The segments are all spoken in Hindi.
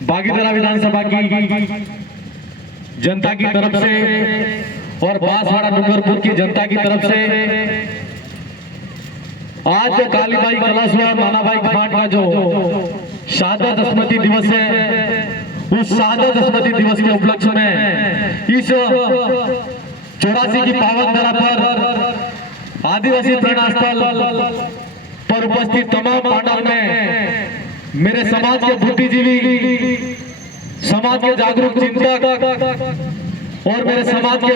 बागीधरा विधानसभा की जनता की तरफ से और बांसवाड़ा डूंगरपुर की जनता की तरफ से आज जो कालीबाई कलासुआ नानाभाई खाट का जो शहादत स्मृति दिवस है, उस शहादत स्मृति दिवस के उपलक्ष्य में इस 84 की पावन धरा पर आदिवासी प्रेरणा स्थल पर उपस्थित तमाम पांडाल में मेरे समाज के बुद्धिजीवी, समाज के जागरूक चिंतक और मेरे समाज के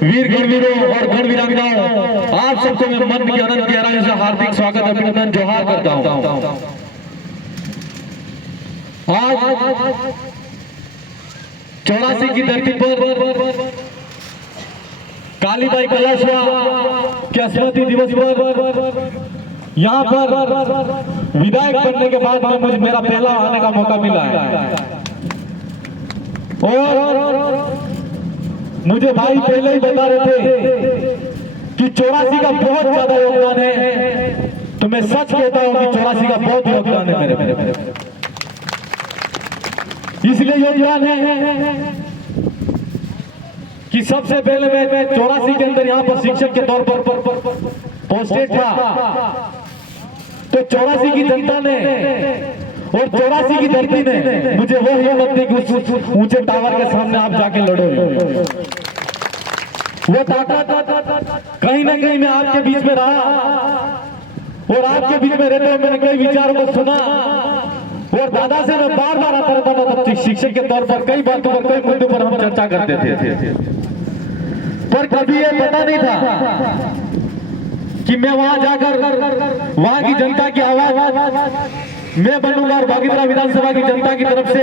वीर गणवीरों और गणवीरांगनाओं, आप सबको मैं मन की अनंत गहराइयों से हार्दिक स्वागत, अभिनंदन, जोहार करता हूं। आज 84 की धरती पर कालीबाई कलासुआ के स्मृति दिवस पर यहाँ पर विधायक बनने के बाद में मुझे मेरा पहला आने का मौका मिला है और मुझे भाई पहले ही बता रहे थे कि 84 का बहुत ज्यादा योगदान है, तो मैं सच कहता हूं कि 84 का बहुत योगदान है मेरे। इसलिए योगदान है कि सबसे पहले मैं 84 के अंदर यहाँ पर शिक्षक के तौर पर पोस्टेड था, तो 84 की जनता ने और 84 की धरती ने मुझे वो हिम्मत दी कि उस ऊंचे टावर के सामने आप जाके लड़ो। वो ताकत कहीं ना कहीं मैं आपके बीच में रहा और आपके बीच में रहते हुए मैंने कई विचारों को सुना और दादा से मैं बार बार आता रहता था। शिक्षक के तौर पर कई बातों पर, कई मुद्दों पर हम चर्चा करते थे, पर कभी ये पता नहीं था कि मैं वहां जाकर वहां की जनता की आवाज मैं बनूंगा और बागीधरा विधानसभा की जनता की तरफ से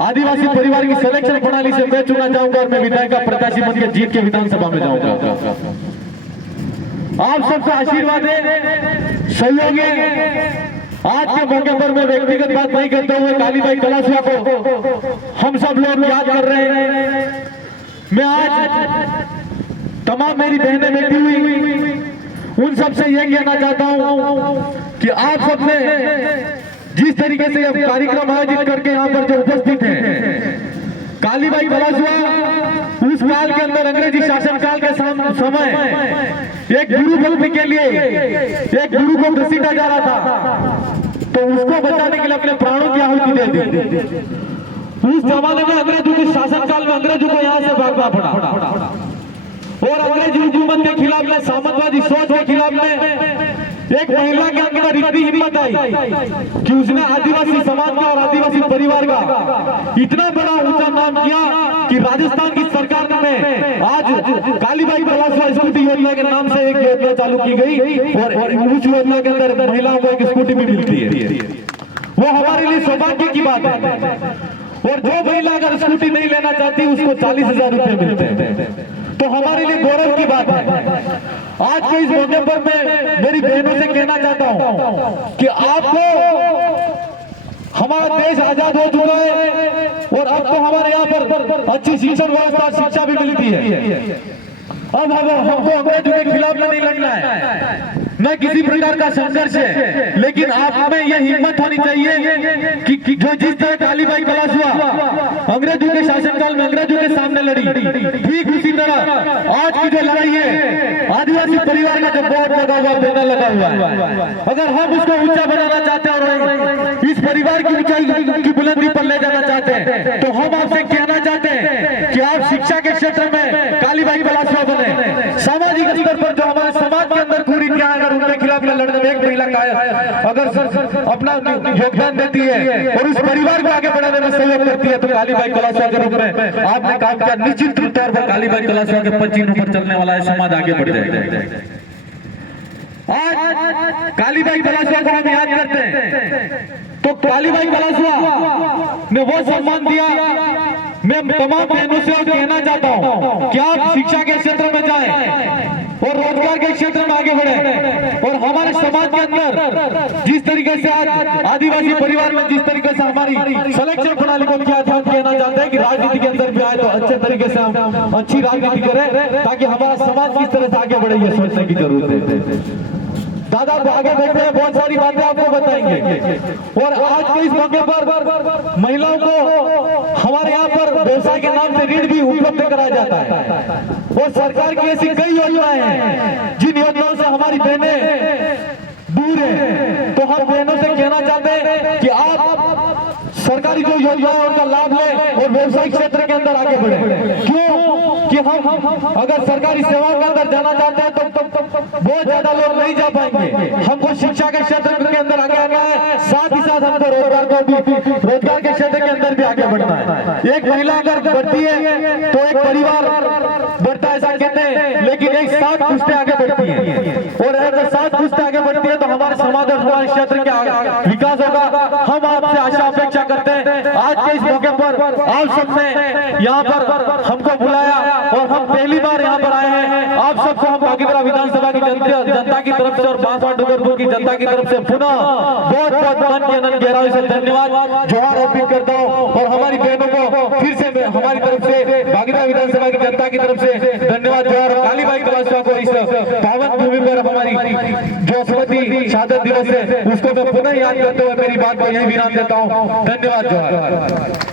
आदिवासी परिवार की सिलेक्शन प्रणाली से मैं चुना जाऊंगा और मैं विधायक का प्रत्याशी बनकर जीत के विधानसभा में जाऊंगा। आप सबका आशीर्वाद है, सहयोग है। आज के मौके पर मैं व्यक्तिगत बात नहीं करता हुए कालीबाई कलासुआ को हम सब लोग याद कर रहे हैं। मैं आज तमाम मेरी बहनें बैठी हुई उन सबसे यह कहना चाहता हूं कि आप सबने जिस तरीके से अब कार्यक्रम आयोजित करके यहाँ पर जो उपस्थित हैं, कालीबाई कलासुआ उस काल के अंदर अंग्रेजी शासन काल के समय एक गुरु भक्ति के लिए एक गुरु को घसीटा जा रहा था, तो उसको बचाने के लिए अपने प्राणों की आहुति दे दी। उस जमाने में अंग्रेजों के शासन काल में अंग्रेजों को यहाँ से भागना पड़ा और अंग्रेजी हुकूमत के खिलाफ में, सामंतवादी सोच के खिलाफ में एक महिला के अंदर इतनी हिम्मत आई कि उसने आदिवासी समाज का और आदिवासी परिवार का इतना बड़ा ऊंचा नाम किया कि राजस्थान की सरकार ने आज कालीबाई कलासुआ स्कूटी योजना के नाम से एक योजना चालू की गई और उस योजना के अंदर महिलाओं को एक स्कूटी भी मिलती है। वो हमारे लिए सौभाग्य की बात है और जो महिला अगर स्कूटी नहीं लेना चाहती उसको 40,000 रुपए मिलते हैं, तो हमारे लिए गौरव की बात है। आज के इस मौके पर मैं मेरी बहनों से कहना चाहता हूं कि आपको हमारा देश आजाद हो चुका है और अब तो हमारे यहाँ पर अच्छी शिक्षण व्यवस्था, शिक्षा भी मिलती है। अब हमको अंग्रेजों के खिलाफ नहीं लड़ना है, न किसी प्रकार का संघर्ष है, लेकिन आप में यह हिम्मत होनी चाहिए कि जो जिस तरह कालीबाई कलासुआ अंग्रेजों के शासनकाल में अंग्रेजों के सामने लड़ी, ठीक उसी तरह आज की जो लड़ाई है आदिवासी परिवार का जो बोर्ड लगा हुआ, बैनर लगा हुआ है, अगर हम उसको ऊंचा बनाना चाहते हैं और इस परिवार की ऊंचाई की बुलंदी पर ले जाना चाहते हैं, तो हम आपसे कहना चाहते हैं कि आप शिक्षा के क्षेत्र में कालीबाई कलासुआ बने। सामाजिक स्तर पर जो हमारे समाज के अंदर कुरीतियां अगर उनके खिलाफ लड़ने में एक महिला का अगर अपना योगदान देती है और उस परिवार को आगे बढ़ाने में सहयोग करती है, तो कालीबाई कलासुआ के रूप में आपने काम किया। निश्चित तौर पर कालीबाई कलासुआ के पचिन्हों पर चलने वाला है समाज आगे बढ़ जाएगा। आज कालीबाई कलासुआ को हम याद करते हैं, तो कालीबाई कलासुआ ने वो सम्मान दिया। मैं तमाम बहनों से कहना चाहता हूं कि आप शिक्षा के क्षेत्र में जाएं और रोजगार के क्षेत्र में आगे बढ़े और हमारे समाज के अंदर जिस तरीके से आज आदिवासी परिवार में जिस तरीके से हमारी सिलेक्शन प्रणाली को किया था, कहना चाहते हैं कि राजनीति के अंदर भी आए तो अच्छे तरीके से हम अच्छी राजनीति करें ताकि हमारा समाज किस तरह से आगे बढ़े, ये सोचने की जरूरत है। दादा आगे बैठे हैं, बहुत सारी बातें आपको बताएंगे। और आज के इस मौके पर महिलाओं को हमारे यहाँ पर व्यवसाय के नाम से ऋण भी उपलब्ध कराया जाता है। और सरकार की ऐसी कई योजनाएं हैं जिन योजनाओं से हमारी बहनें दूर है। तो हम बहनों से कहना चाहते हैं कि आप सरकारी जो योजना है उनका लाभ लें और व्यवसायिक क्षेत्र के अंदर आगे बढ़े। क्यों कि हम अगर सरकारी सेवाओं के अंदर जाना चाहते हैं तो बहुत ज्यादा लोग नहीं जा पाएंगे। हमको शिक्षा के क्षेत्र के अंदर आगे आना है, साथ ही साथ हमको रोजगार के क्षेत्र के अंदर भी आगे बढ़ना है। एक महिला अगर बढ़ती है तो एक परिवार बढ़ता है ऐसा कहते हैं, लेकिन एक साथ पुश्तें आगे बढ़ती है। और अगर साथ पुश्तें आगे बढ़ती है तो हमारे समाज और हमारे क्षेत्र का विकास होगा। हम आपसे आशा अपेक्षा करते हैं आज के इस मौके पर आप सबने यहाँ पर हमको बुलाया और हम पहली बार यहाँ पर आए हैं। आप सबको हम बागीपुरा विधानसभा की जनता की तरफ से और बांसवाड़ा डूंगरपुर की जनता की तरफ से पुनः बहुत बहुत मन के अनंत गहराई से धन्यवाद जोहार अर्पित करता हूँ। और हमारी बहनों को फिर से हमारी तरफ से बागीपुरा विधानसभा की जनता की तरफ से धन्यवाद जोहार। कालीबाई कलाश्वा को इस पावन भूमि पर हमारी जो स्मृति शहादत दिवस है उसको मैं पुनः याद करते हुए मेरी बात को यही विराम देता हूँ। धन्यवाद जोहार।